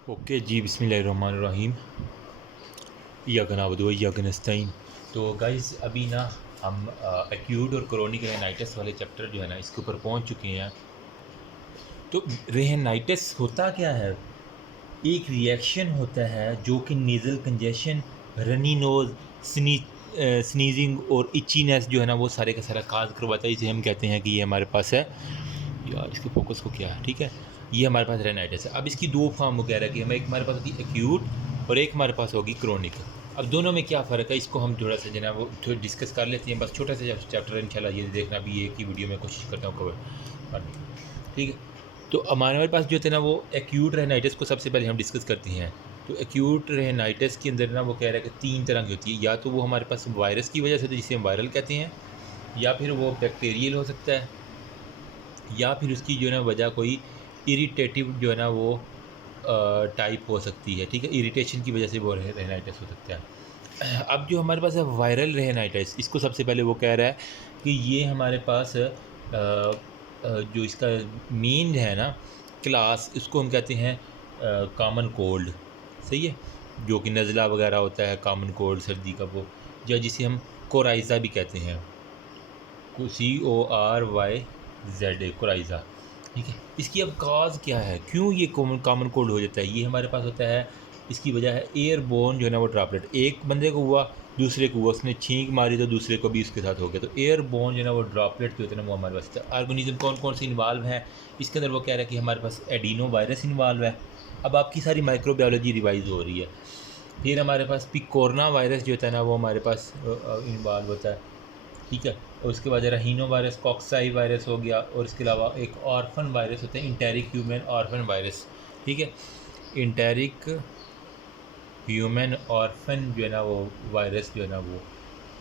Okay जी, बिस्मिल्लाहिर्रहमानिर्रहीम। इय्याका नअबुदु व इय्याका नस्तईन। तो गाइज़ अभी ना हम एक्यूट और क्रोनिक रेनाइटिस वाले चैप्टर जो है ना इसके ऊपर पहुंच चुके हैं। तो रेनाइटिस होता क्या है? एक रिएक्शन होता है जो कि nasal congestion, runny nose, sneezing और इचीनेस जो है ना वो सारे का सारा काज करवाता है। इसे हम कहते हैं कि ये हमारे पास है। यार इसके फोकस को क्या है, ठीक है। ये हमारे पास रेनाइटिस है। अब इसकी दो फॉर्म वगैरह की हमें, एक हमारे पास होती है एक्यूट और एक हमारे पास होगी क्रोनिक। अब दोनों में क्या फ़र्क है इसको हम थोड़ा सा जो है वो थोड़ा डिस्कस कर लेते हैं। बस छोटा सा चैप्टर है, इंशाल्लाह ये देखना भी एक ही वीडियो में कोशिश करता हूँ कवर करने की, ठीक है। तो हमारे पास जो थे ना वो एक्यूट रेनाइटिस को सबसे पहले हम डिस्कस करते हैं। तो एक्यूट रेनाइटिस के अंदर ना वो कह रहा है कि 3 तरह की होती है। या तो वो हमारे पास वायरस की वजह से होती है जिसे हम वायरल कहते हैं, या फिर वो बैक्टीरियल हो सकता है, या फिर उसकी जो है ना वजह कोई इरिटेटिव जो है ना वो टाइप हो सकती है, ठीक है। इरिटेशन की वजह से वो रेनाइटिस हो सकता है। अब जो हमारे पास है वायरल रेनाइटिस, इसको सबसे पहले वो कह रहा है कि ये हमारे पास जो इसका मेन है ना क्लास, इसको हम कहते हैं कॉमन कोल्ड, सही है। जो कि नज़ला वगैरह होता है, कॉमन कोल्ड सर्दी का वो, या जिसे हम कोराइज़ा भी कहते हैं, CORYZA, कोराइज़ा, ठीक है। इसकी अब काज क्या है, क्यों ये कॉमन कोल्ड हो जाता है? ये हमारे पास होता है, इसकी वजह है एयरबोर्न जो है ना वो ड्रॉपलेट। एक बंदे को हुआ, दूसरे को हुआ, उसने छींक मारी तो दूसरे को भी उसके साथ हो गया। तो एयरबोर्न जो है ना वो ड्रॉपलेट जो होते हैं ना वो हमारे पास ऑर्गेनिज्म कौन कौन से इन्वॉल्व हैं इसके अंदर, वो कह रहा है कि हमारे पास एडिनो वायरस इन्वॉल्व है। अब आपकी सारी माइक्रोबायोलॉजी रिवाइज हो रही है। फिर हमारे पास पिकोरना वायरस जो होता है ना वो हमारे पास इन्वॉल्व होता है, ठीक है। और उसके बाद रहीनो वायरस, कॉक्साई वायरस हो गया, और इसके अलावा एक ऑर्फन वायरस होता है, इंटेरिक ह्यूमन ऑर्फन वायरस, ठीक है। इंटेरिक ह्यूमन ऑर्फन जो है ना वो वायरस जो है ना वो,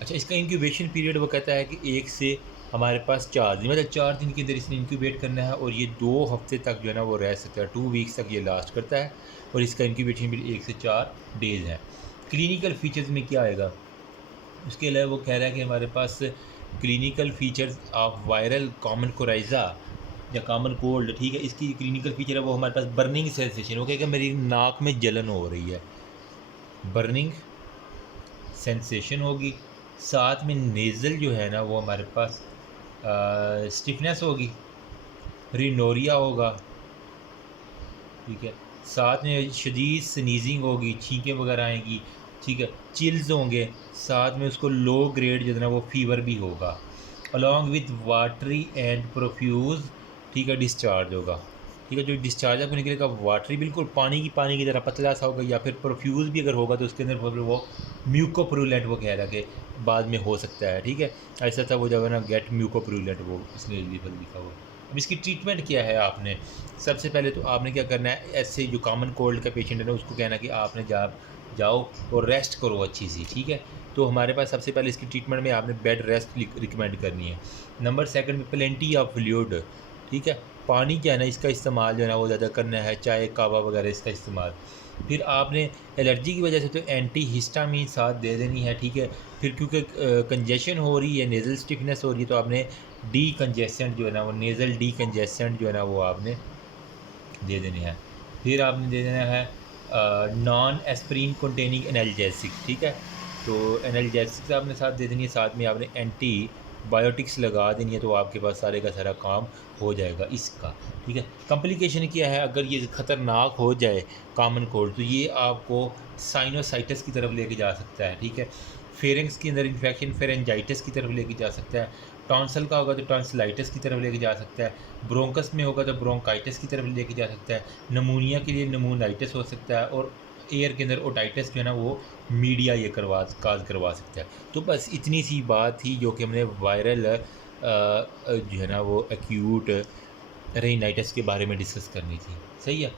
अच्छा, इसका इंक्यूबेशन पीरियड वो कहता है कि 1 से हमारे पास 4 दिन, मतलब 4 दिन के अंदर इसने इंक्यूबेट करना है, और ये 2 हफ्ते तक जो है ना वो रह सकता है, 2 वीक्स तक ये लास्ट करता है। और इसका इंक्यूबेशन पीरियड 1 से 4 डेज़ है। क्लिनिकल फीचर्स में क्या आएगा? उसके अलावा वो कह रहा है कि हमारे पास clinical features of viral common coryza या कॉमन कोल्ड, ठीक है। इसकी क्लिनिकल फीचर है वो हमारे पास बर्निंग सेंसेशन, वो कहेगा मेरी नाक में जलन हो रही है, बर्निंग सेंसेशन होगी। साथ में नेज़ल जो है ना वो हमारे पास स्टिफनेस होगी, रिनोरिया होगा, ठीक है। साथ में शदीद स्नीजिंग होगी, छींकें वगैरह आएंगी, ठीक है। चिल्स होंगे, साथ में उसको लो ग्रेड जो है ना वो फीवर भी होगा, अलॉन्ग विथ वाटरी एंड प्रोफ्यूज़, ठीक है, डिस्चार्ज होगा, ठीक है। जो डिस्चार्ज आपको निकलेगा वाटरी, बिल्कुल पानी की तरह पतला सा होगा, या फिर प्रोफ्यूज़ भी अगर होगा तो उसके अंदर फिर वो म्यूकोप्रूलेंट वो कह रहा है कि बाद में हो सकता है, ठीक है। ऐसा था वो जब है ना गेट म्यूकोप्रूलेंट, वो इसने लिखा हुआ। अब इसकी ट्रीटमेंट क्या है? आपने सबसे पहले तो आपने क्या करना है, ऐसे जो कॉमन कोल्ड का पेशेंट है ना उसको कहना है कि आपने जाओ और रेस्ट करो अच्छी सी, ठीक है। तो हमारे पास सबसे पहले इसकी ट्रीटमेंट में आपने बेड रेस्ट रिकमेंड करनी है। नंबर सेकंड में प्लेंटी ऑफ फ्लूइड, ठीक है। पानी क्या है ना इसका इस्तेमाल जो है ना वो ज़्यादा करना है, चाय कावा वगैरह इसका इस्तेमाल। फिर आपने एलर्जी की वजह से तो एंटी हिस्टामीन साथ दे देनी है, ठीक है। फिर क्योंकि कंजेशन हो रही है, नेज़ल स्टिफनेस हो रही है, तो आपने डी कंजेसेंट जो है ना वो नेज़ल डी कंजेसेंट जो है ना वो आपने दे देने हैं। फिर आपने दे देना है नॉन एस्प्रिन कंटेनिंग एनाल्जेसिक, ठीक है। तो एनाल्जेसिक्स आपने साथ दे देनी है, साथ में आपने एंटी बायोटिक्स लगा देनी है, तो आपके पास सारे का सारा काम हो जाएगा इसका, ठीक है। कॉम्प्लिकेशन क्या है? अगर ये ख़तरनाक हो जाए कॉमन कोल्ड, तो ये आपको साइनोसाइटिस की तरफ लेके जा सकता है, ठीक है। फेरेंक्स के अंदर इन्फेक्शन फेरेंजाइटिस की तरफ लेके जा सकता है। टॉन्सल का होगा तो टॉन्सिलाइटिस की तरफ लेके जा सकता है। ब्रोंकस में होगा तो ब्रोंकाइटिस की तरफ लेके जा सकता है। नमूनिया के लिए नमूनाइटिस हो सकता है, और एयर के अंदर ओटाइटिस जो है ना वो मीडिया ये काज करवा सकता है। तो बस इतनी सी बात थी जो कि हमने वायरल जो है ना वो एक्यूट रेनाइटिस के बारे में डिस्कस करनी थी, सही है।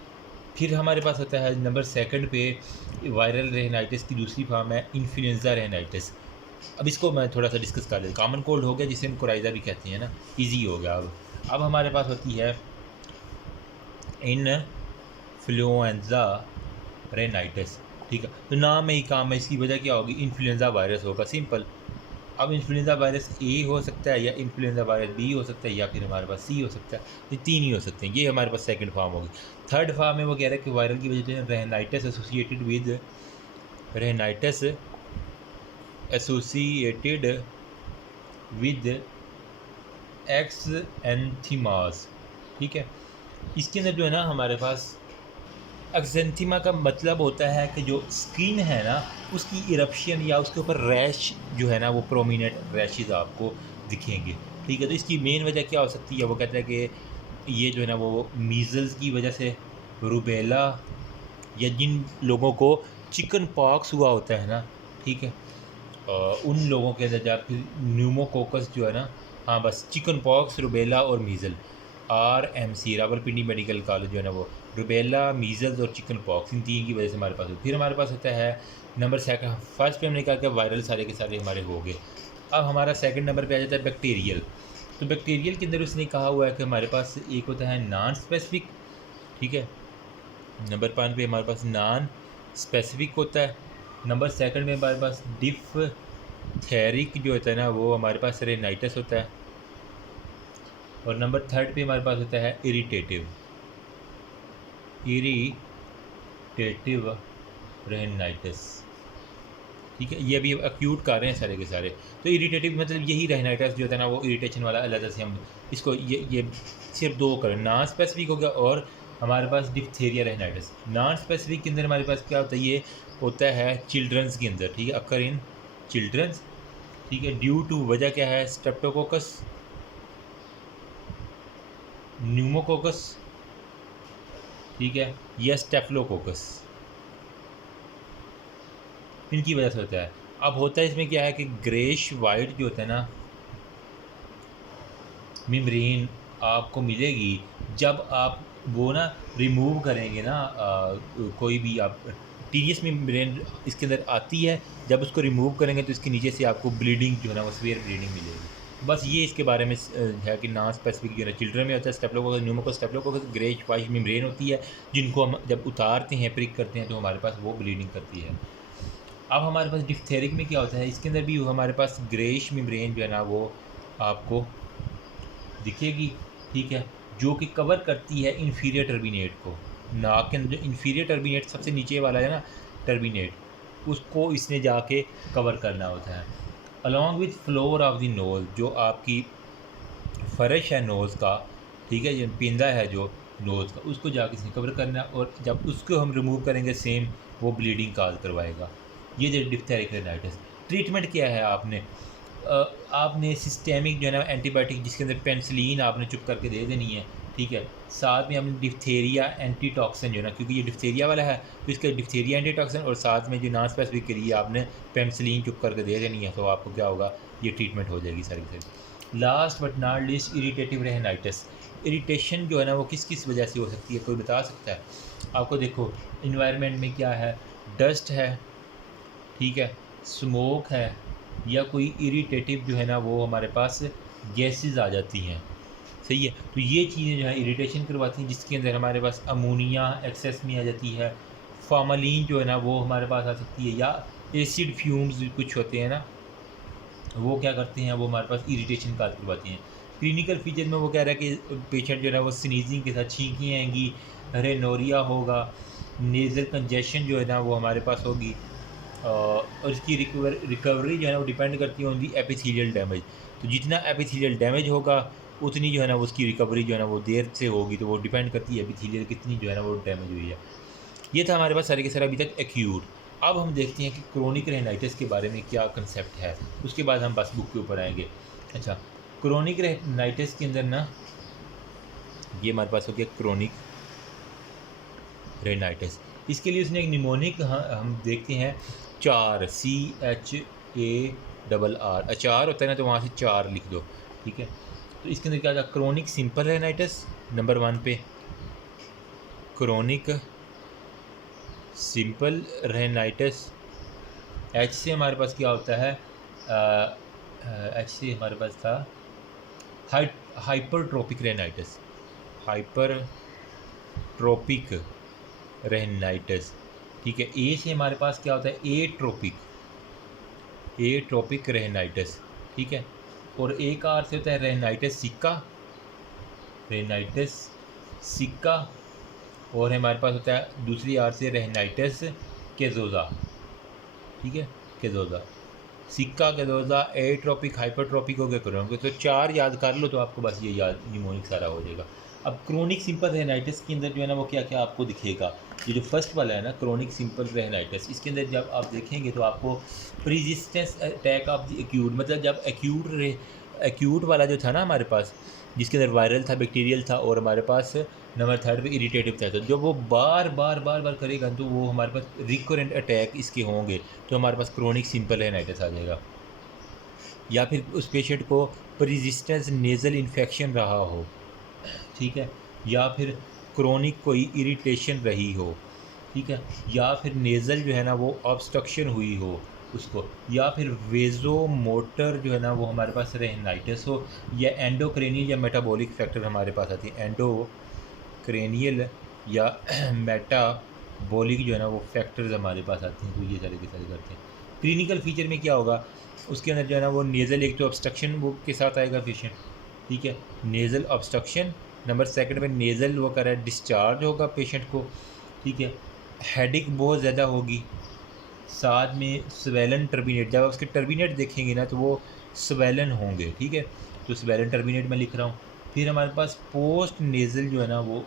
फिर हमारे पास होता है नंबर सेकंड पे वायरल रेनाइटिस की दूसरी फॉर्म है इन्फ्लुएंजा रेनाइटिस। अब इसको मैं थोड़ा सा डिस्कस कर लेता हूँ। कॉमन कोल्ड हो गया जिसे हम कोराइज़ा भी कहते हैं ना, इजी हो गया। अब हमारे पास होती है इन्फ्लुएंजा रेनाइटिस, ठीक है। तो नाम में ही काम है, इसकी वजह क्या होगी? इन्फ्लुएंजा वायरस होगा, सिंपल। अब इन्फ्लुएंजा वायरस ए हो सकता है या इन्फ्लुएंजा वायरस बी हो सकता है या फिर हमारे पास सी हो सकता है, ये 3 ही हो सकते हैं। ये हमारे पास सेकंड फॉर्म होगी। थर्ड फॉर्म में वो कह रहा है कि वायरल की वजह से रेहनाइटिस एसोसिएटेड विद एक्सएंथीमास, ठीक है। इसके अंदर जो है ना हमारे पास एक्सेंथीमा का मतलब होता है कि जो स्किन है ना उसकी इरप्शन या उसके ऊपर रैश जो है ना वो प्रोमिनेंट रैशेस आपको दिखेंगे, ठीक है। तो इसकी मेन वजह क्या हो सकती है, वो कहता है कि ये जो है ना वो मीज़ल्स की वजह से, रूबेला, या जिन लोगों को चिकन पॉक्स हुआ होता है ना, ठीक है, उन लोगों के अंदर, या फिर न्यूमोकोकस जो है ना, हाँ बस चिकन पॉक्स, रूबेला और measle, RMC Rawalpindi medical college जो है ना वो रूबेला, मीज़ल्स और चिकन पॉक्स, इन 3 की वजह से हमारे पास फिर हमारे पास होता है नंबर सेकंड। फर्स्ट पे हमने कहा कि वायरल सारे के सारे हमारे हो गए। अब हमारा सेकंड नंबर पे आ जाता है बैक्टीरियल। तो बैक्टीरियल के अंदर उसने कहा हुआ है कि हमारे पास एक होता है नॉन स्पेसिफिक, ठीक है, नंबर 5 पे हमारे पास नॉन स्पेसिफिक होता है। नंबर सेकंड में हमारे पास डिफ्थेरिक जो होता है ना वो हमारे पास रेनाइटिस होता है। और नंबर थर्ड पे हमारे पास होता है इरिटेटिव रेनाइटिस, ठीक है। ये अभी अक्यूट कर रहे हैं सारे के सारे। तो इरिटेटिव मतलब यही रेनाइटिस जो होता है ना वो इरिटेशन वाला, अलग से हम इसको ये सिर्फ 2 करें, नॉन स्पेसिफिक हो गया और हमारे पास डिप्थेरिया रेनाइटिस। नॉन स्पेसिफिक के अंदर हमारे पास क्या होता है, ये होता है चिल्ड्रंस के अंदर, ठीक है, अकर इन चिल्ड्रंस, ठीक है। ड्यू टू वजह क्या है, स्ट्रेप्टोकोकस, न्यूमोकोकस, ठीक है, या स्टेफलोकोकस, इनकी वजह से होता है। अब होता है इसमें क्या है कि ग्रेश वाइट जो होता है ना मेम्ब्रेन आपको मिलेगी जब आप वो ना रिमूव करेंगे ना, कोई भी आप टीनियस मेम्ब्रेन इसके अंदर आती है, जब उसको रिमूव करेंगे तो इसके नीचे से आपको ब्लीडिंग जो है ना वो सीवियर ब्लीडिंग मिलेगी। बस ये इसके बारे में है कि नॉन स्पेसिफिक जो है चिल्ड्रन में होता है स्टेफलोकोकस, न्यूमोकोकस, स्टेफलोकोकस, ग्रेश वाइट मेम्ब्रेन होती है जिनको हम जब उतारते हैं, प्रिक करते हैं तो हमारे पास वो ब्लीडिंग करती है। अब हमारे पास डिफ्थेरिक में क्या होता है, इसके अंदर भी हमारे पास ग्रेश मेम्ब्रेन जो है ना वो आपको दिखेगी, ठीक है, जो कि कवर करती है इन्फीरियर टर्बिनेट को। नाक के अंदर जो इन्फीरियर टर्बिनेट सबसे नीचे वाला है ना टर्बिनेट, उसको इसने जाके कवर करना होता है। Along with floor of the nose, जो आपकी फर्श है नोज़ का, ठीक है, जो पिंदा है जो नोज़ का, उसको जाके इसने कवर करना, और जब उसको हम रिमूव करेंगे सेम वो ब्लीडिंग काज करवाएगा। ये जो डिफ्थेरिक रेनाइटिस, ट्रीटमेंट क्या है, आपने सिस्टेमिक जो है ना एंटीबायोटिक जिसके अंदर पेनिसिलिन आपने चुप करके दे देनी है, ठीक है। साथ में हमने डिफ्थेरिया एंटीटॉक्सिन जो है ना, क्योंकि ये डिफ्थेरिया वाला है तो इसका डिफ्थेरिया एंटीटॉक्सिन, और साथ में जो नॉन स्पेसिफिक के लिए आपने पेनिसिलिन चुप करके दे देनी है, तो आपको क्या होगा, ये ट्रीटमेंट हो जाएगी सारी की सारी। Last but not least irritative rhinitis. Irritation जो है ना वो किस किस वजह से हो सकती है, कोई बता सकता है आपको? देखो इन्वायरमेंट में क्या है, डस्ट है, ठीक है, स्मोक है, या कोई इरिटेटिव जो है ना वो हमारे पास गैसेस आ जाती हैं, सही है। तो ये चीज़ें जो है इरिटेशन करवाती हैं, जिसके अंदर हमारे पास अमोनिया एक्सेस में आ जाती है, फॉर्मलिन जो है ना वो हमारे पास आ सकती है, या एसिड फ्यूम्स कुछ होते हैं ना वो क्या करते हैं, वो हमारे पास इरिटेशन काज करवाती हैं। क्लिनिकल फीचर में वो कह रहा है कि पेशेंट जो है ना वो स्नीजिंग के साथ छींकी आएंगी, रेनोरिया होगा, नेज़ल कंजेशन जो है ना वो हमारे पास होगी, और इसकी रिकवरी जो है ना वो डिपेंड करती है ऑन दी एपिथेलियल डैमेज। तो जितना एपिथेलियल डैमेज होगा उतनी जो है ना वो उसकी रिकवरी जो है ना वो देर से होगी, तो वो डिपेंड करती है एपिथेलियल कितनी जो है ना वो डैमेज हुई है। ये था हमारे पास सारे के सारे अभी तक एक्यूट। अब हम देखते हैं कि क्रोनिक रेनाइटिस के बारे में क्या कंसेप्ट है, उसके बाद हम बस बुक के ऊपर आएंगे। अच्छा, क्रोनिक रेनाइटिस के अंदर ना ये हमारे पास हो गया क्रोनिक रेनाइटिस। इसके लिए उसने एक निमोनिक हम देखते हैं 4 CHARR, अचार होता है ना तो वहाँ से 4 लिख दो, ठीक है। तो इसके अंदर क्या था, क्रोनिक सिंपल रेनाइटिस नंबर 1 पे, क्रोनिक सिंपल रेनाइटिस। H से हमारे पास क्या होता है, H से हमारे पास था हाइपरट्रोपिक रेनाइटिस, हाइपरट्रोपिक रेनाइटिस, ठीक है। ए से हमारे पास क्या होता है, एट्रोपिक रेनाइटिस, ठीक है। और एक आर से होता है रेहनाइटिस सिक्का, रेहनाइटिस सिक्का। और हमारे पास होता है दूसरी आर से रेहनाइटिस केजोजा, ठीक है, केजोजा, सिक्का, केजोजा, एट्रोपिक, हाइपरट्रोपिक हो गया, क्रोनिक। तो 4 याद कर लो तो आपको बस ये याद निमोनिक सारा हो जाएगा। अब क्रोनिक सिंपल रेहनाइटिस के अंदर जो है ना वो क्या क्या आपको दिखेगा, ये जो फर्स्ट वाला है ना क्रोनिक सिंपल रेहनाइटिस, इसके अंदर जब आप देखेंगे तो आपको प्रीजिस्टेंस अटैक ऑफ द एक्यूट, मतलब जब एक्यूट वाला जो था ना हमारे पास, जिसके अंदर वायरल था, बैक्टीरियल था, और हमारे पास नंबर 3 पे इरिटेटिव था, तो जब वो बार बार बार बार करेगा तो वो हमारे पास रिकरेंट अटैक इसके होंगे, तो हमारे पास क्रोनिक सिंपल रेहनाइटिस आ जाएगा। या फिर उस पेशेंट को परसिस्टेंट नेज़ल इन्फेक्शन रहा हो, ठीक है, या फिर क्रोनिक कोई इरिटेशन रही हो, ठीक है, या फिर नेज़ल जो है ना वो ऑब्स्ट्रक्शन हुई हो उसको, या फिर वेजो मोटर जो है ना वो हमारे पास रेहनाइटिस हो, या एंडोक्रेनियल या मेटाबॉलिक फैक्टर हमारे पास आती है, एंडोक्रेनियल या मेटाबॉलिक जो है ना वो फैक्टर्स हमारे पास आते हैं, तो ये सारे के सारे करते हैं। क्लिनिकल फीचर में क्या होगा, उसके अंदर जो है ना वो नेज़ल एक तो ऑब्स्ट्रक्शन वो के साथ आएगा पेशेंट, ठीक है, नेज़ल ऑब्स्ट्रक्शन, नंबर सेकंड में नेज़ल वो कर रहा है डिस्चार्ज होगा पेशेंट को, ठीक है, हेडेक बहुत ज़्यादा होगी, साथ में स्वेलन टर्बिनेट, जब आप उसके टर्बिनेट देखेंगे ना तो वो स्वेलन होंगे, ठीक है, तो स्वेलन टर्बिनेट मैं लिख रहा हूँ। फिर हमारे पास पोस्ट नेज़ल जो है ना वो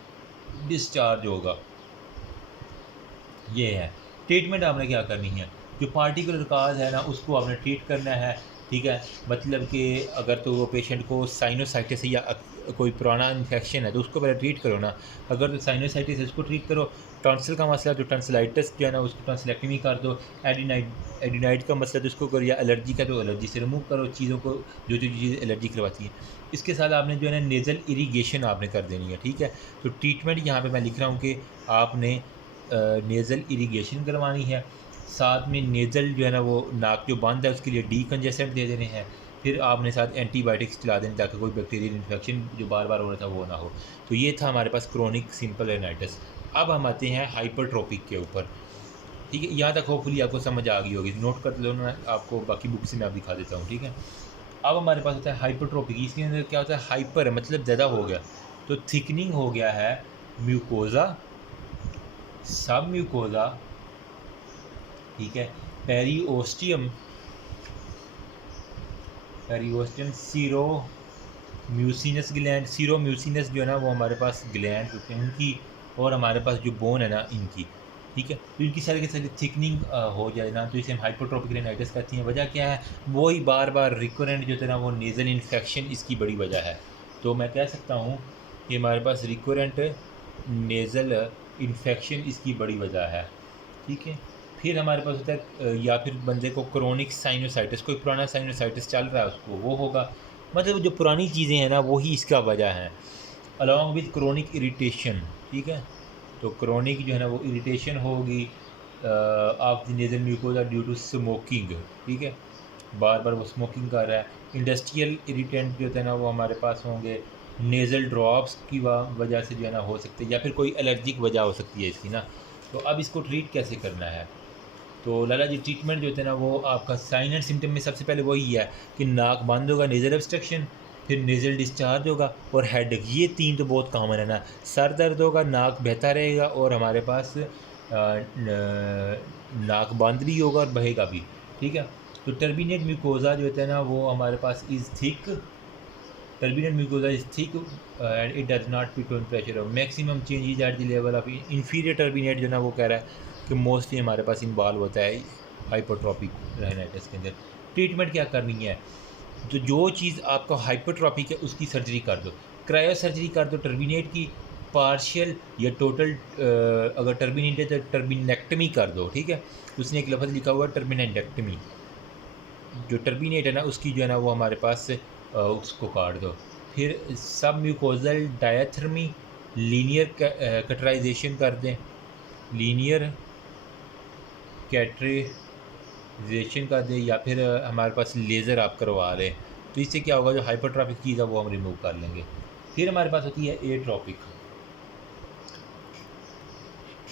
डिस्चार्ज होगा, ये है। ट्रीटमेंट आपने क्या करनी है, जो पार्टिकुलर काज है ना उसको आपने ट्रीट करना है, ठीक है, मतलब कि अगर तो वो पेशेंट को साइनोसाइटिस है या कोई पुराना इन्फेक्शन है तो उसको पहले ट्रीट करो ना, अगर तो साइनोसाइटिस है उसको ट्रीट करो, टॉन्सिल का मसला तो टॉन्सिलाइटिस जो है ना उसको टॉन्सिलेक्टमी कर दो, एडिनाइड का मसला तो उसको करो, या एलर्जी का तो एलर्जी से रिमूव करो चीज़ों को जो जो चीज़ें एलर्जी करवाती है। इसके साथ आपने जो है ना नेज़ल इरीगेशन आपने कर देनी है, ठीक है, तो ट्रीटमेंट यहाँ पे मैं लिख रहा हूँ कि आपने नेज़ल इरीगेशन करवानी है, साथ में नेज़ल जो है ना वो नाक जो बंद है उसके लिए डीकंजेस्टेंट दे देने हैं, फिर आपने साथ एंटीबायोटिक्स चला देने ताकि कोई बैक्टीरियल इन्फेक्शन जो बार बार हो रहा था वो ना हो। तो ये था हमारे पास क्रोनिक सिंपल रेनाइटिस। अब हम आते हैं हाइपरट्रोपिक के ऊपर, ठीक है, यहाँ तक होपफुली आपको समझ आ गई होगी, नोट कर लो ना, आपको बाकी बुक से मैं आप दिखा देता हूँ, ठीक है। अब हमारे पास होता है हाइपरट्रोपिक, इसके अंदर क्या होता है, हाइपर है मतलब ज़्यादा हो गया, तो थिकनिंग हो गया है म्यूकोज़ा, सब म्यूकोज़ा, ठीक है, periosteum, periosteum, sero mucinous gland, sero mucinous जो है ना वो हमारे पास ग्लैंड होते हैं उनकी, और हमारे पास जो बोन है ना इनकी, ठीक है, तो इनकी सारी की सारी थिकनिंग हो जाए ना तो इसे हम हाइपरट्रोपिक रेनाइटिस कहती हैं। वजह क्या है, वही बार बार रिकरेंट जो है ना वो नेज़ल इन्फेक्शन इसकी बड़ी वजह है। तो मैं कह सकता हूँ कि हमारे पास रिकरेंट नेज़ल इन्फेक्शन इसकी बड़ी वजह है, ठीक है। फिर हमारे पास होता है या फिर बंदे को क्रोनिक साइनोसाइटिस, कोई पुराना साइनोसाइटिस चल रहा है उसको वो होगा, मतलब जो पुरानी चीज़ें हैं ना वही इसका वजह है, अलॉन्ग विद क्रोनिक इरिटेशन, ठीक है, तो क्रोनिक जो है ना वो इरिटेशन होगी of the nasal mucosa due to smoking, ठीक है, बार बार वो स्मोकिंग कर रहा है। इंडस्ट्रियल इरिटेंट जो होते हैं ना वो हमारे पास होंगे, नेज़ल ड्रॉप्स की वजह से जो है ना हो सकते हैं, या फिर कोई एलर्जिक वजह हो सकती है इसकी ना। तो अब इसको ट्रीट कैसे करना है, तो लाला जी ट्रीटमेंट जो होता है ना वो आपका साइन एंड सिम्टम में सबसे पहले वही है कि नाक बंद होगा, नेज़ल ऑब्स्ट्रक्शन, फिर नेज़ल डिस्चार्ज होगा, और हेडेक, ये 3 तो बहुत कॉमन है ना, सर दर्द होगा, नाक बहता रहेगा, और हमारे पास नाक बंद भी होगा और बहेगा भी, ठीक है। तो टर्बिनेट म्यूकोजा जो होता है ना वो हमारे पास is thick, turbinate mucosa is thick and it does not put on pressure, maximum changes at the level of inferior turbinate जो ना वो कह रहा है कि मोस्टली हमारे पास इन्वॉल्व होता है हाइपरट्रॉपिक रेनाइटिस के अंदर। ट्रीटमेंट क्या करनी है, तो जो चीज़ आपका हाइपरट्रॉपिक है उसकी सर्जरी कर दो, क्रायो सर्जरी कर दो टर्बिनेट की, पार्शियल या टोटल अगर टर्बिनेट है तो टर्बिनेक्टमी कर दो, ठीक है, उसने एक लफ्ज़ लिखा हुआ है टर्बिनेक्टमी, जो टर्बिनेट है ना उसकी जो है ना वो हमारे पास उसको काट दो। फिर सब म्यूकोजल डायथर्मी, लीनियर कटराइजेशन कर दें, लीनियर कैटराइजेशन कर दें, या फिर हमारे पास लेज़र आप करवा लें, तो इससे क्या होगा जो हाइपरट्रॉपिक चीज़ है वो हम रिमूव कर लेंगे। फिर हमारे पास होती है एट्रॉपिक,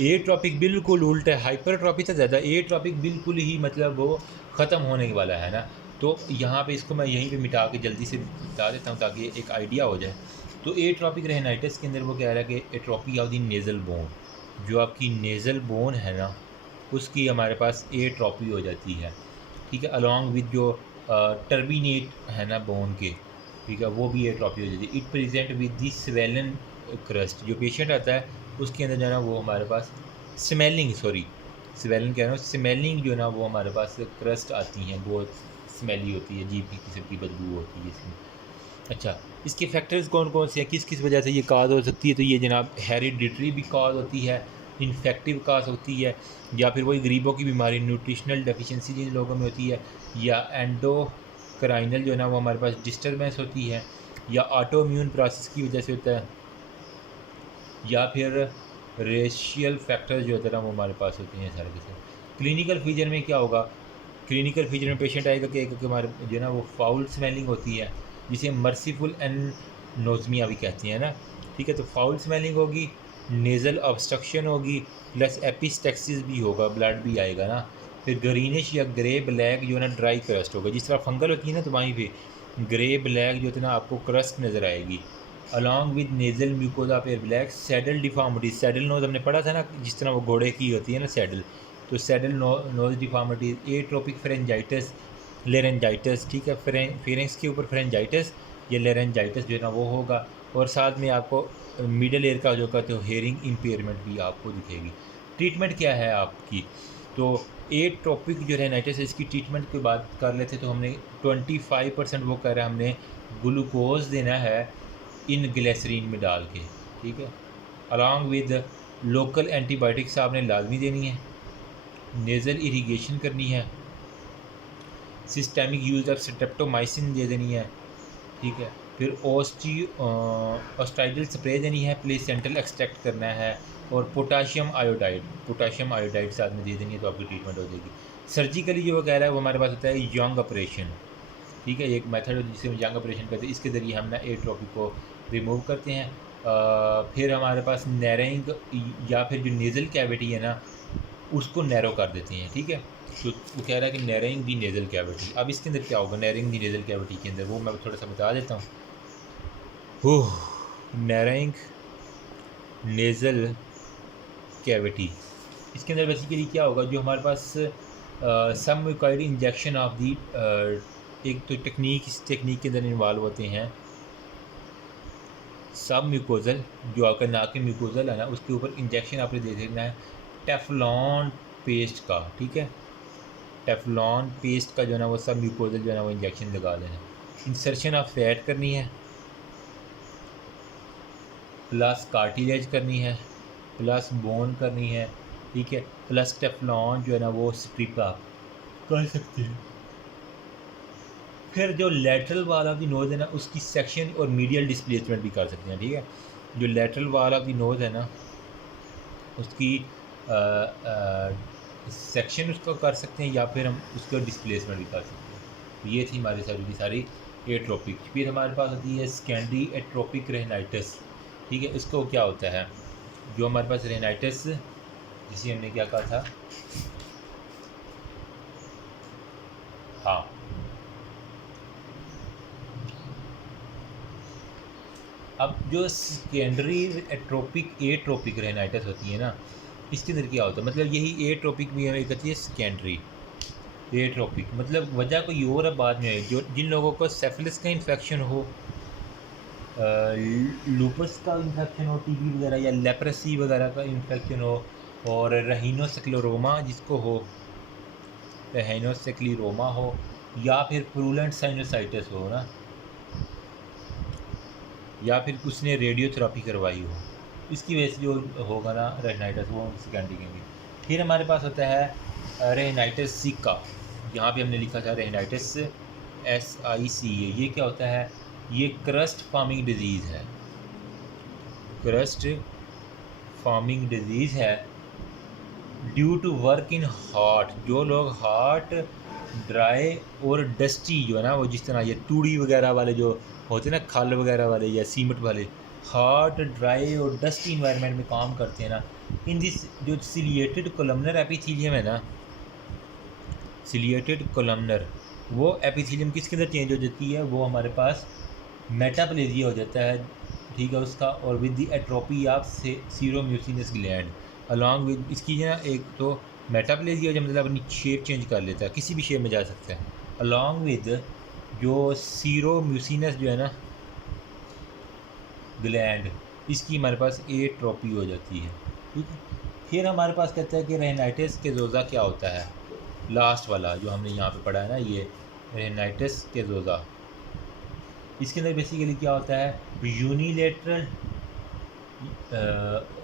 एट्रॉपिक बिल्कुल उल्टा है, हाइपरट्रॉपिक से ज़्यादा एट्रॉपिक बिल्कुल ही मतलब वो ख़त्म होने वाला है ना। तो यहाँ पे इसको मैं यहीं पे मिटा के जल्दी से बता देता हूँ ताकि एक आइडिया हो जाए। तो एट्रोपिक रेनाइटिस के अंदर वो कह रहा है कि atrophy of the nasal bone, जो आपकी नेज़ल बोन है ना, उसकी हमारे पास एट्रोपी हो जाती है, ठीक है, अलॉन्ग विद जो टर्बिनेट है ना बोन के, ठीक है, वो भी एट्रोपी हो जाती है। It present with the swollen crust, जो पेशेंट आता है उसके अंदर जो है ना वो हमारे पास स्मेलिंग, सॉरी स्वेलन कह रहा हूँ, स्मेलिंग जो है ना वो हमारे पास क्रस्ट आती हैं, बहुत स्मेली होती है, अजीब किस्म की बदबू होती है इसमें। अच्छा, इसके फैक्टर्स कौन कौन से हैं, किस किस वजह से ये काज हो सकती है? तो ये जनाब हेरिडिटरी भी काज होती है, इन्फेक्टिव काज होती है, या फिर वही गरीबों की बीमारी न्यूट्रिशनल डेफिशिएंसी जिन लोगों में होती है, या एंडोक्राइनल जो है ना वो हमारे पास डिस्टर्बेंस होती है, या ऑटो इम्यून प्रोसेस की वजह से होता है, या फिर रेशियल फैक्टर्स जो होते हैं ना वो हमारे पास होते हैं सारे के सारे। क्लिनिकल फीचर में क्या होगा? क्लिनिकल फीचर में पेशेंट आएगा कि एक हमारे जो है ना वो फाउल स्मेलिंग होती है, जिसे मर्सीफुल एंड नोजमिया भी कहते हैं ना, ठीक है। तो फाउल स्मेलिंग होगी, नेज़ल ऑब्स्ट्रक्शन होगी, प्लस एपिस्टेक्सिस भी होगा, ब्लड भी आएगा ना। फिर ग्रीनिश या ग्रे ब्लैक जो है ना ड्राई क्रस्ट होगा, जिस तरह फंगल होती है ना तो वहीं पे ग्रे ब्लैक जो होता है ना आपको क्रस्ट नज़र आएगी, along with nasal mucosa pair black, saddle deformity, saddle nose हमने पढ़ा था ना, जिस तरह वो घोड़े की होती है ना सैडल, तो saddle knows deformity, एट्रोपिक pharyngitis, laryngitis, ठीक है, फेरेंक्स के ऊपर फ्रेंजाइटिस या लेरेंजाइटिस जो है ना वो होगा, और साथ में आपको मिडल एयर का जो कहते हो हेयरिंग इम्पेयरमेंट भी आपको दिखेगी। ट्रीटमेंट क्या है आपकी? तो एट्रोपिक जो रेनाइटिस है इसकी ट्रीटमेंट की बात कर लेते तो हमने 25% वो कह रहा है हमने ग्लूकोज देना है इन ग्लिसरीन में डाल के, ठीक है, अलॉन्ग विद लोकल एंटीबायोटिक्स आपने लाजमी देनी है, नेज़ल इरिगेशन करनी है, सिस्टेमिक यूज़ ऑफ स्ट्रेप्टोमाइसिन दे देनी है, ठीक है, फिर ऑस्टाइडल स्प्रे देनी है, प्लेसेंटल एक्सट्रैक्ट करना है, और पोटाशियम आयोडाइड साथ में दे देनी है तो आपकी ट्रीटमेंट हो जाएगी। सर्जिकली जो वो कह रहा है वो हमारे पास होता है यंग ऑपरेशन, ठीक है, एक मेथड है जिसे हम यंग ऑपरेशन करते हैं, इसके ज़रिए हम ना एट्रोपी को रिमूव करते हैं। फिर हमारे पास नैरोइंग या फिर जो नेज़ल कैविटी है ना उसको नैरो कर देते हैं, ठीक है। तो वो कह रहा है कि नैरोइंग दी नेज़ल कैविटी। अब इसके अंदर क्या होगा नैरोइंग दी नेज़ल कैविटी के अंदर, वो मैं थोड़ा सा बता देता हूँ। नैरोइंग नेज़ल कैविटी, इसके अंदर बेसिकली क्या होगा, जो हमारे पास सबम्यूकोइड इंजेक्शन ऑफ दी, एक तो टेक्निक, इस टेक्निक के अंदर इन्वॉल्व होते हैं सब म्यूकोजल, जो आपका नाक के म्यूकोजल है ना उसके ऊपर इंजेक्शन आपने दे देना है टेफ्लॉन पेस्ट का, ठीक है, टेफ्लॉन पेस्ट का जो है ना वो सब म्यूकोजल जो है ना वो इंजेक्शन लगा देना है। इंसर्शन ऑफ फैट करनी है, प्लस कार्टिलेज करनी है, प्लस बोन करनी है, ठीक है, प्लस टेफ्लॉन जो है ना वो स्ट्रिप आप कर सकते हैं। फिर जो lateral wall of the nose है ना उसकी सेक्शन और मीडियल डिस्प्लेसमेंट भी कर सकते हैं, ठीक है, जो lateral wall of the nose है ना उसकी सेक्शन उसको कर सकते हैं या फिर हम उसका डिस्प्लेसमेंट भी कर सकते हैं। तो ये थी हमारी सारी एट्रोपिक। फिर हमारे पास होती है सेकेंडरी एट्रोपिक रेनाइटिस, ठीक है, इसको क्या होता है, जो हमारे पास रेनाइटिस जिसे हमने क्या कहा था, हाँ, अब जो सेकेंडरी एट्रोपिक रेनाइटिस होती है ना इसके अंदर क्या होता है, मतलब यही एट्रोपिक भी हमें कहती है सेकेंडरी एट्रोपिक, मतलब वजह कोई और है बाद में, जो जिन लोगों को सेफलिस का इन्फेक्शन हो, लूपस का इन्फेक्शन हो, टीबी वगैरह, या लेप्रेसी वगैरह का इन्फेक्शन हो, और रहीनोस्क्लेरोमा जिसको हो, रहीनोस्क्लेरोमा हो, या फिर प्रूलेंट साइनोसाइटिस हो ना, या फिर उसने रेडियोथेरापी करवाई हो, इसकी वजह से जो होगा ना रेनाइटिस वो सेकेंडरी के लिए। फिर हमारे पास होता है रेनाइटिस सिका, यहाँ पे हमने लिखा था रेनाइटिस SICA, ये क्या होता है, ये क्रस्ट फॉर्मिंग डिजीज़ है, क्रस्ट फॉर्मिंग डिजीज़ है due to work in heart, जो लोग हार्ट ड्राई और डस्टी जो है ना वो जिस तरह ये तूड़ी वगैरह वाले जो होते हैं ना खल वगैरह वाले या सीमेंट वाले, हार्ट ड्राई और डस्टी इन्वायरमेंट में काम करते हैं ना, इन दिस जो सिलिएटेड कोलमनर एपिथेलियम है ना, सिलिएटेड कोलमनर वो एपिथेलियम किसके अंदर चेंज हो जाती है, वो हमारे पास मेटाप्लेजिया हो जाता है, ठीक है उसका, और with the atrophy of seromucinous gland along with इसकी ना एक तो मेटाप्लेजिया जो मतलब अपनी शेप चेंज कर लेता है, किसी भी शेप में जा सकता है, अलॉन्ग विद जो सीरोम्यूसिनस जो है ना ग्लैंड, इसकी हमारे पास एट्रोपी हो जाती है, ठीक है। फिर हमारे पास कहता है कि रेनाइटिस के जोज़ा क्या होता है, लास्ट वाला जो हमने यहाँ पे पढ़ा है ना, ये रेनाइटिस के जोज़ा, इसके अंदर बेसिकली क्या होता है, यूनिलेटरल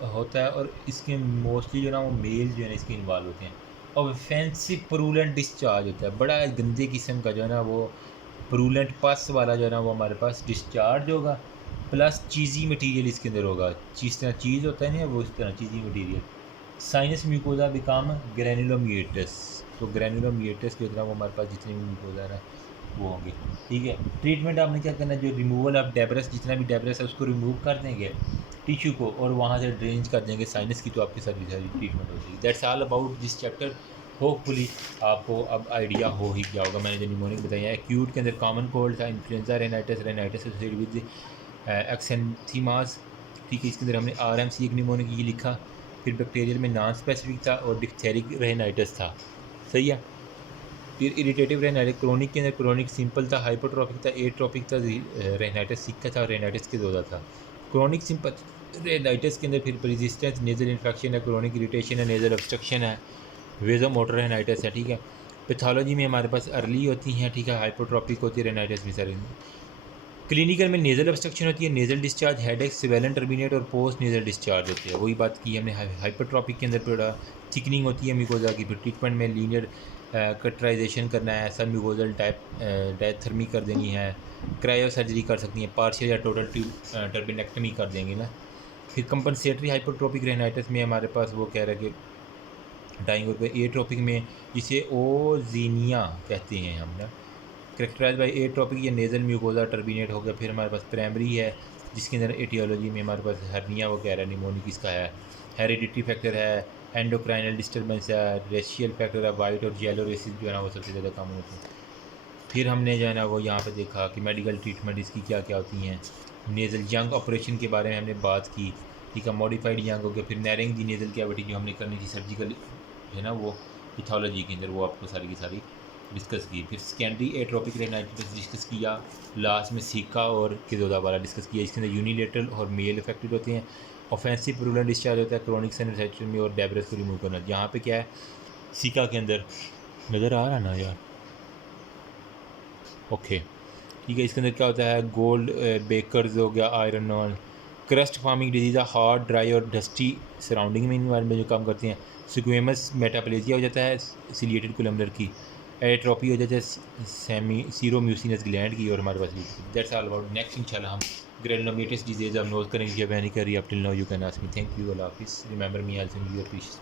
होता है, और इसके मोस्टली जो ना वो मेल जो है ना इसके इन्वॉल्व होते हैं, और ऑफेंसिव प्रूलेंट डिस्चार्ज होता है, बड़ा गंदे किस्म का जो है ना वो प्रूलेंट पस वाला जो है ना वो हमारे पास डिस्चार्ज होगा, प्लस चीज़ी मटीरियल इसके अंदर होगा, जिस तरह चीज़ होता है ना वो इस तरह चीज़ी मटीरियल। साइनस म्यूकोजा बिकम ग्रैनुलोमिएटस, तो ग्रैनुलोमिएटस की तरह वो हमारे पास जितने भी म्यूकोजा है वो होंगे, ठीक है। ट्रीटमेंट आपने क्या करना है, जो रिमूवल ऑफ डेब्रस, जितना भी डेब्रस है उसको रिमूव कर देंगे टिश्यू को, और वहाँ से ड्रेनेज कर देंगे साइनस की, तो आपकी सारी ट्रीटमेंट हो जाएगी। That's all about this chapter. Hopefully आपको अब आइडिया हो ही गया होगा। मैंने जो निमोनिक बताया है, एक्यूट के अंदर कॉमन कोल्ड था, influenza, rhinitis, rhinitis associated with exanthemas, ठीक है। इसके अंदर हमने RMC एक निमोनिक ये लिखा। फिर बैक्टीरियल में नॉन स्पेसिफिक था और डिप्थेरिक रेनाइटिस था, सही है। फिर इरिटेटिव रेनाइटिस क्रोनिक के अंदर क्रोनिक सिंपल था, हाइपोट्रोपिक था, एट्रोपिक था, रेनाइटिस सिक्का था, रेनाइटिस के जोड़ा था। क्रोनिक सिंपल रेनाइटिस के अंदर फिर रेजिस्टेंस, नेजल इन्फेक्शन है, क्रोनिक इरिटेशन है, नेजल ऑब्स्ट्रक्शन है, वेजोमोटर रेनाइटिस है, ठीक है। पैथोलॉजी में हमारे पास अर्ली होती हैं, ठीक है, हाइपोट्रोपिक होती है रेनाइटिस में सारी। क्लिनिकल में नेजल ऑब्स्ट्रक्शन होती है, nasal discharge, headache, swollen terminate और पोस्ट नेजल डिस्चार्ज होती है, वही बात की हमने। हाइपरट्रॉपिक के अंदर थोड़ा थिकनिंग होती है म्यूकोजा की। फिर ट्रीटमेंट में लीनियर कटराइजेशन करना है, सब म्यूकोजल टाइप डायथर्मी कर देनी है, क्रायो सर्जरी कर सकती हैं, पार्शियल या टोटल टर्बिनेक्टमी कर देंगे ना। फिर कंपनसेटरी हाइपरट्रॉपिक रेनाइटिस में हमारे पास वो कह रहा है कि डाइंग और एट्रोपिक में जिसे ओजीनिया कहते हैं हम ना, करेक्टराइज बाई एट्रोपिक या नेजल म्यूकोजा टर्बिनेट हो गया। फिर हमारे पास प्राइमरी है, जिसके अंदर एटियोलॉजी में हमारे पास हर्निया वो कह रहा है, निमोनिक इसका है, हेरिडिटी फैक्टर है, एंडोक्राइनल डिस्टर्बेंस है, रेशियल फैक्टर है, वाइट और येलो रेसिस जो है ना वो सबसे ज़्यादा कम होते हैं। फिर हमने जो है ना वो यहाँ पे देखा कि मेडिकल ट्रीटमेंट इसकी क्या क्या होती हैं। नेज़ल यंग ऑपरेशन के बारे में हमने बात की, ठीक है, मॉडिफाइड यंग हो गया। फिर नैरिंग दी नेज़ल कैविटी जो हमने करनी थी सर्जिकल है ना वो पैथोलॉजी के अंदर, वो आपको सारी की सारी डिस्कस की। फिर सेकेंडरी एट्रोपिक रेनाइटिस डिस्कस किया, लास्ट में सीका और किजोदा वाला डिस्कस किया। इसके अंदर यूनिलेटरल और मेल इफेक्टेड होते हैं, ऑफेंसिव प्रूलेंट डिस्चार्ज होता है क्रोनिक साइनसाइटिस में, और डेब्रस को रिमूव करना। यहाँ पे क्या है, सीका के अंदर नज़र आ रहा है ना यार, ओके ठीक है। इसके अंदर क्या होता है, गोल्ड बेकर्स हो गया, iron on, crust farming disease, hard dry और डस्टी सराउंडिंग में इन्वायरमेंट में जो काम करते हैं। स्क्वेमस मेटाप्लेजिया हो जाता है सिलिएटेड कोलमनर की, एट्रोपी हो जाता है सीरोम्यूसिनस ग्लैंड की, और हमारे पास दैट्स ऑल अबाउट। नेक्स्ट इंशाल्लाह हम ग्रेनुलोमेटस डिजीज़ हम नोट करेंगे। जब मैंने करी up till now you can ask me. Thank you, अल्लाह हाफिज़। Remember me also in your precious.